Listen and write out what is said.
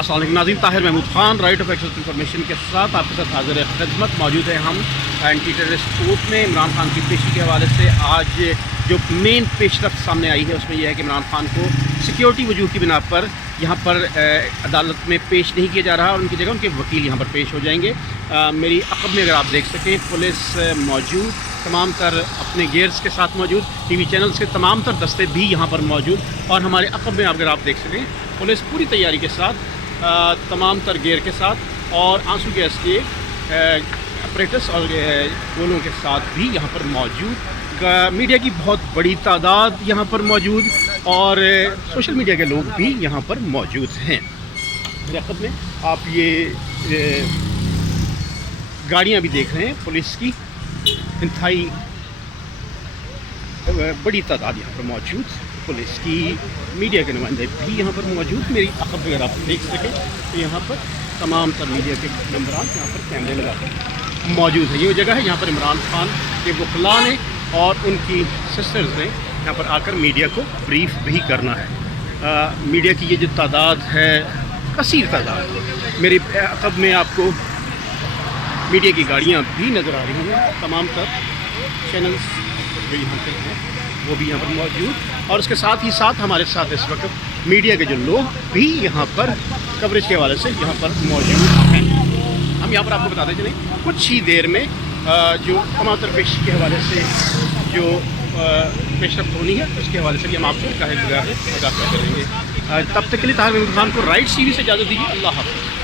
अस्सलाम वालेकुम नाज़रीन, Tahir Mahmood Khan right of access information के साथ आपके साथ हाज़िर खिदमत मौजूद है। हम एंटी टेररिस्ट कोर्ट में इमरान खान की पेशी के हवाले से आज जो मेन पेशरफ सामने आई है उसमें यह है कि इमरान खान को सिक्योरिटी वजूह की बिना पर यहाँ पर अदालत में पेश नहीं किया जा रहा और उनकी जगह उनके वकील यहाँ पर पेश हो जाएंगे। मेरी अक़ब में अगर आप देख सकें पुलिस मौजूद, तमाम तर अपने गेयर्स के साथ मौजूद, टीवी चैनल्स के तमाम तर दस्ते भी यहाँ पर मौजूद और हमारे अक़ब में अगर आप देख सकें पुलिस पूरी तैयारी के साथ तमाम तर गेयर के साथ और आंसू गैस के अपरेटस और गोलों के साथ भी यहाँ पर मौजूद। मीडिया की बहुत बड़ी तादाद यहाँ पर मौजूद और सोशल मीडिया के लोग भी यहाँ पर मौजूद हैं। रियासत में आप ये गाड़ियाँ भी देख रहे हैं पुलिस की, इंतहाई बड़ी तादाद यहाँ पर मौजूद पुलिस की, मीडिया के नुमाइंदे भी यहाँ पर मौजूद। मेरी अक़ब अगर आप देख सकें तो यहाँ पर तमाम तर मीडिया के नंबरान यहाँ पर कैमरे लगा मौजूद है। ये जगह है यहाँ पर इमरान खान के वकला ने और उनकी सिस्टर्स ने यहाँ पर आकर मीडिया को ब्रीफ भी करना है। मीडिया की ये जो तादाद है, कसीर तादाद, मेरी अक़ब में आपको मीडिया की गाड़ियाँ भी नज़र आ रही हैं। तमाम तर चैनल्स जो यहाँ पे हैं वो भी यहाँ पर मौजूद और उसके साथ ही साथ हमारे साथ इस वक्त मीडिया के जो लोग भी यहाँ पर कवरेज के हवाले से यहाँ पर मौजूद हैं। हम यहाँ पर आपको बताते चलें कुछ ही देर में जो तमाम तर पेश के हवाले से जो पेशरफ होनी है उसके हवाले से भी हम आपको आगाह करेंगे। तब तक के लिए ताहिर महमूद खान को राइट सीवी से इजाज़त दीजिए। अल्लाह हाफ़िज़।